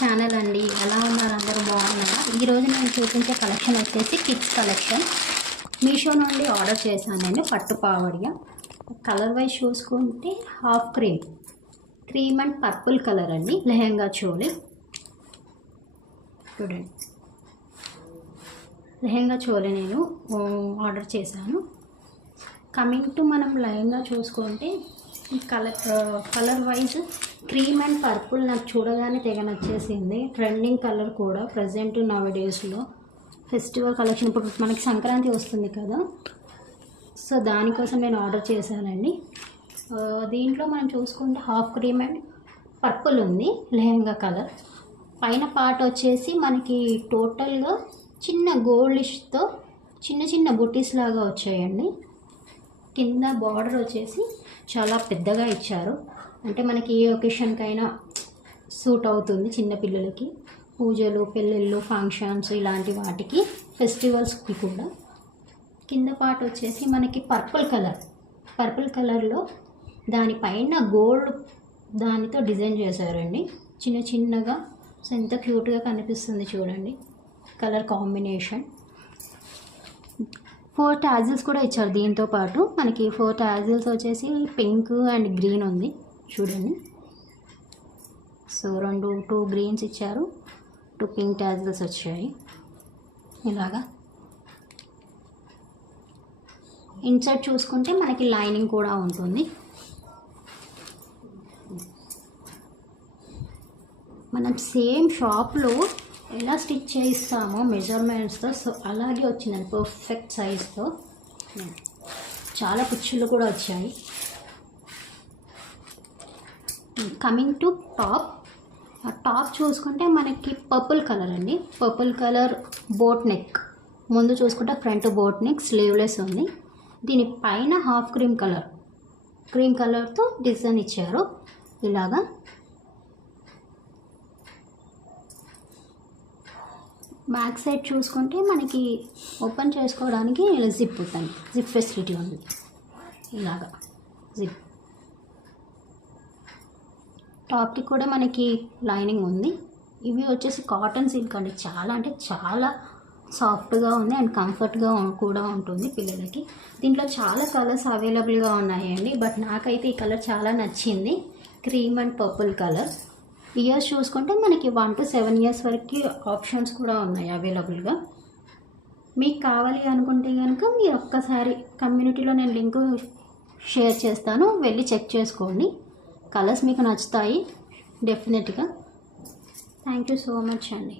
Channel అండి. ఎలా ఉన్నారు? అందరూ బాగున్నారా? ఈరోజు నేను చూపించే కలెక్షన్ వచ్చేసి కిడ్స్ కలెక్షన్. మీషో నుండి ఆర్డర్ చేశాను నేను. పట్టు పావడియా కలర్ వైజ్ చూసుకుంటే half cream and purple colour అండి. లెహంగా చోలీ చూడండి. లెహంగా చోలీ నేను ఆర్డర్ చేశాను. కమింగ్ టు మనం లెహంగా చూసుకుంటే colour wise cream and purple నాకు చూడగానే తెగ నచ్చేసింది. ట్రెండింగ్ కలర్ కూడా ప్రజెంట్ నవ్ డేస్లో ఫెస్టివల్ కలెక్షన్. ఇప్పుడు మనకి సంక్రాంతి వస్తుంది కదా, సో దానికోసం నేను ఆర్డర్ చేశానండి. దీంట్లో మనం చూసుకుంటే హాఫ్ క్రీమ్ అండ్ పర్పుల్ ఉంది లెహంగా కలర్. పైన పార్ట్ వచ్చేసి మనకి టోటల్గా చిన్న గోల్డిష్తో చిన్న చిన్న బుటీస్ లాగా వచ్చాయండి. కింద బార్డర్ వచ్చేసి చాలా పెద్దగా ఇచ్చారు. అంటే మనకి ఏ ఒకేషన్కైనా సూట్ అవుతుంది. చిన్నపిల్లలకి పూజలు, పెళ్ళిళ్ళు, ఫంక్షన్స్ ఇలాంటి వాటికి, ఫెస్టివల్స్కి కూడా. కింద పార్ట్ వచ్చేసి మనకి పర్పుల్ కలర్లో దానిపైన గోల్డ్ దానితో డిజైన్ చేశారండి చిన్న చిన్నగా. సో ఎంత క్యూట్గా కనిపిస్తుంది చూడండి కలర్ కాంబినేషన్. 4 టాజిల్స్ కూడా ఇచ్చారు దీంతో పాటు. మనకి 4 టాజిల్స్ వచ్చేసి పింక్ అండ్ గ్రీన్ ఉంది చూడండి. సో 2 గ్రీన్స్ ఇచ్చారు, 2 పింక్ టాజిల్స్ వచ్చాయి. ఇలాగా ఇన్సర్ట్ చూసుకుంటే మనకి లైనింగ్ కూడా ఉంటుంది. మనం సేమ్ షాప్లో ఎలా స్టిచ్ చేయిస్తామో మెజర్మెంట్స్తో, సో అలాగే వచ్చిందండి పర్ఫెక్ట్ సైజ్తో. చాలా పిచ్చులు కూడా వచ్చాయి. కమింగ్ టు టాప్ చూసుకుంటే మనకి పర్పుల్ కలర్ అండి. Purple colour boat neck. ముందు చూసుకుంటే ఫ్రంట్ బోట్ నెక్, స్లీవ్లెస్ ఉంది. దీని పైన హాఫ్ క్రీమ్ కలర్తో డిజైన్ ఇచ్చారు ఇలాగా. బ్యాక్ సైడ్ చూసుకుంటే మనకి ఓపెన్ చేసుకోవడానికి జిప్ ఉంటుంది, జిప్ ఫెసిలిటీ ఉంది ఇలాగా. జిప్ టాప్కి కూడా మనకి లైనింగ్ ఉంది. ఇవి వచ్చేసి కాటన్ సిల్క్ అండి. చాలా అంటే చాలా సాఫ్ట్గా ఉంది అండ్ కంఫర్ట్గా కూడా ఉంటుంది పిల్లలకి. దీంట్లో చాలా కలర్స్ అవైలబుల్గా ఉన్నాయండి, బట్ నాకైతే ఈ కలర్ చాలా నచ్చింది, cream and purple colour. Years చూసుకుంటే మనకి 1 to 7 years వరకు ఆప్షన్స్ కూడా ఉన్నాయి అవైలబుల్గా. మీకు కావాలి అనుకుంటే కనుక మీరు ఒక్కసారి కమ్యూనిటీలో నేను లింక్ షేర్ చేస్తాను, వెళ్ళి చెక్ చేసుకోండి. కలర్స్ మీకు నచ్చుతాయి డెఫినెట్గా. థ్యాంక్ యూ సో మచ్ అండి.